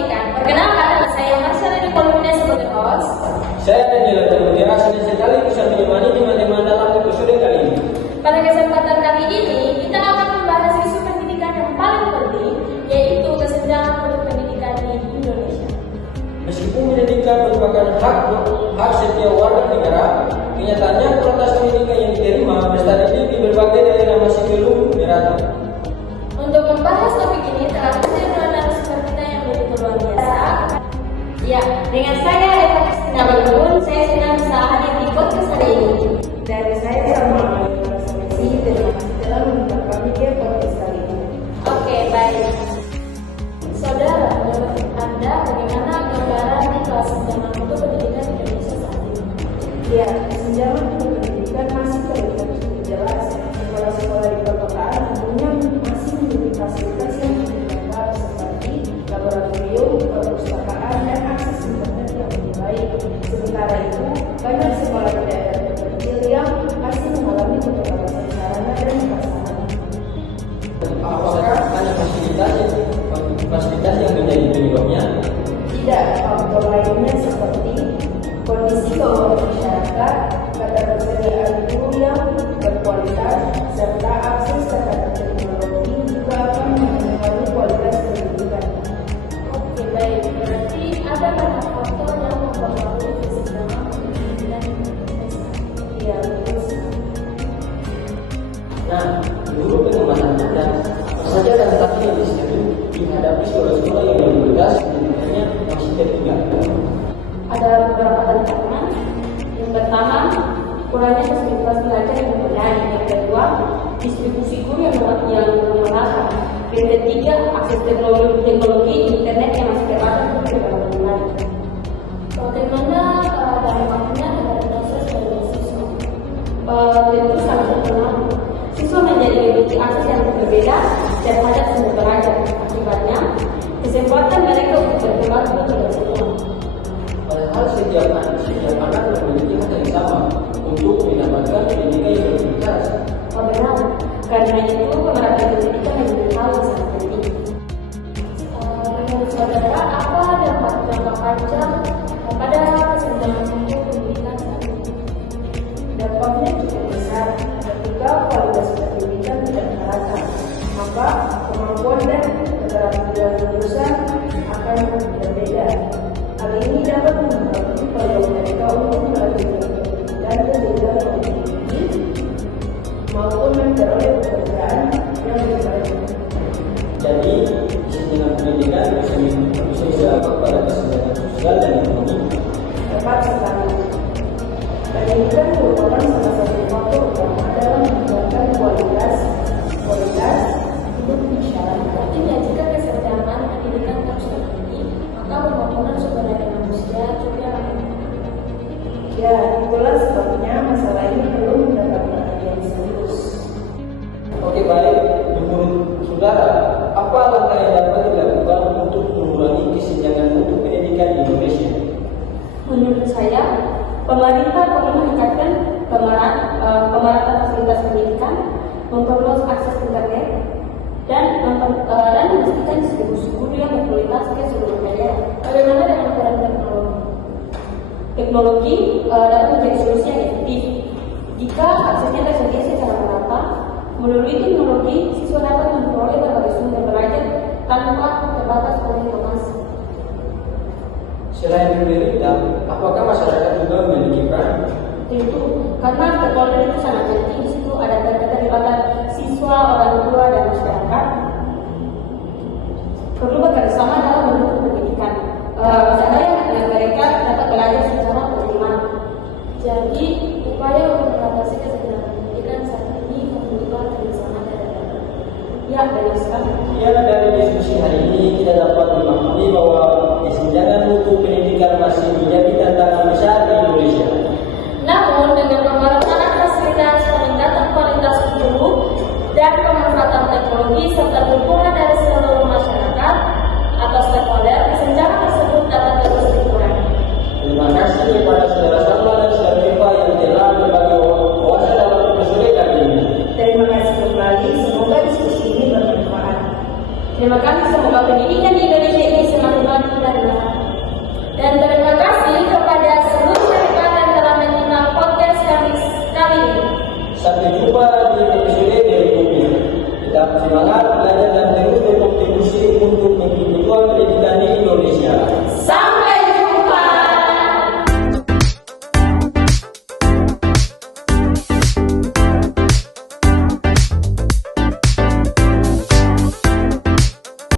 Pendidikan. Perkenalkan, saya Marcelina Kolumina sebagai host. Saya Daniel Termutiara, senang sekali bisa menemani teman-teman dalam episode kali ini. Pada kesempatan kali ini, kita akan membahas isu pendidikan yang paling penting, yaitu kesenjangan mutu pendidikan di Indonesia. Meskipun pendidikan merupakan hak setiap warga negara, kenyataannya kualitas pendidikan yang diterima berstrategi di berbagai daerah masih belum merata. Untuk membahas topik ini, telah hadir dua narasumber kita yang begitu luar biasa. Ya, dengan saya Eva Kristina Bangun, saya senang bisa hadir di podcast hari ini. Dari saya sama Samesi, terima kasih telah mengundang kami ke podcast kali ini. Oke, baik. Saudara, menurut Anda bagaimana gambaran kesenjangan mutu pendidikan di Indonesia saat ini? Ya, kesenjangan mutu pendidikan masih terlihat cukup jelas. Sekolah-sekolah di perkotaan tentunya masih memiliki fasilitas yang cukup lengkap seperti laboratorium, perpustakaan, dan akses internet yang lebih baik. Sementara itu, banyak sekolah di daerah terpencil yang masih mengalami keterbatasan sarana dan prasarana. Apakah hanya fasilitas yang menjadi penyebabnya? Tidak, faktor lainnya seperti kondisi keuangan masyarakat, ketersediaan guru yang berkualitas, serta akses terhadap teknologi juga akan mempengaruhi kualitas pendidikan. Oke, baik. Berarti ada banyak faktor yang mempengaruhi kesenjangan mutu pendidikan di Indonesia. Ya, betul sekali. Nah, menurut pengamatan Anda, apa saja tantangan yang dihadapi sekolah-sekolah yang mayoritas pendidikannya masih tertinggal? Ada beberapa tantangan. Yang pertama, kurangnya fasilitas belajar yang memadai. Yang kedua, distribusi guru yang merata. Yang ketiga, akses teknologi internet yang masih terbatas untuk beberapa wilayah. Bagaimana dampaknya terhadap proses belajar siswa? Tentu sangat berpengaruh. Siswa menjadi memiliki akses yang berbeda terhadap sumber belajar. Akibatnya, kesempatan mereka untuk berkembang juga tidak sama. Padahal setiap anak memiliki hak yang sama untuk mendapatkan pendidikan yang berkualitas. Benar, karena itu pemerataan pendidikan menjadi hal yang sangat penting. Menurut saudara, apa dampak panjang pada kesenjangan mutu pendidikan saat ini? Dampaknya cukup besar ketika kualitas pendidikan tidak merata, maka kemampuan dan keterampilan lulusan akan berbeda. Hal ini dapat mempengaruhi peluang mereka untuk melanjutkan pendidikan ke jenjang yang lebih tinggi maupun memperoleh pekerjaan yang lebih baik. Jadi, kesenjangan pendidikan bisa berdampak pada kesenjangan sosial dan ekonomi. Tepat sekali. Pendidikan merupakan salah satu faktor utama dalam meningkatkan kualitas hidup masyarakat. Artinya, jika kesenjangan pendidikan terus terjadi, maka pembangunan sumber daya manusia juga akan Ya, itulah sebabnya masalah ini perlu mendapat perhatian serius. Oke, baik. Menurut saudara, apa langkah yang dapat dilakukan untuk mengurangi kesenjangan mutu pendidikan di Indonesia? Menurut saya, pemerintah perlu meningkatkan pemerataan fasilitas pendidikan, memperluas akses internet, dan memastikan distribusi guru yang berkualitas ke seluruh daerah. Bagaimana dengan peran teknologi? Teknologi dapat menjadi solusi yang efektif. Jika aksesnya tersedia secara merata, melalui teknologi, siswa dapat memperoleh berbagai sumber belajar tanpa terbatas oleh lokasi. Selain pemerintah, apakah masyarakat juga memiliki peran? Tentu, karena stakeholder itu sangat penting. Di situ ada keterlibatan siswa, orang tua, dan masyarakat. Perlu bekerja sama dalam mendukung pendidikan. Supaya mereka dapat belajar secara optimal. Jadi, upaya untuk mengatasi kesenjangan pendidikan saat ini membutuhkan kerjasama daerah. Ya, benar sekali. Ya, dari diskusi hari ini kita dapat memahami bahwa kesenjangan mutu pendidikan masih menjadi tantangan besar di Indonesia. Namun, dengan pemerataan fasilitas, peningkatan kualitas guru, dan pemanfaatan teknologi serta dukungan dari seluruh masyarakat atau stakeholder, kesenjangan tersebut dapat terus dikurangi. Terima kasih kepada saudara Salma dan saudara Eva yang telah berbagi wawasan dalam episode kali ini. Terima kasih kembali, semoga diskusi ini bermanfaat. Terima kasih, semoga pendidikan di Indonesia ini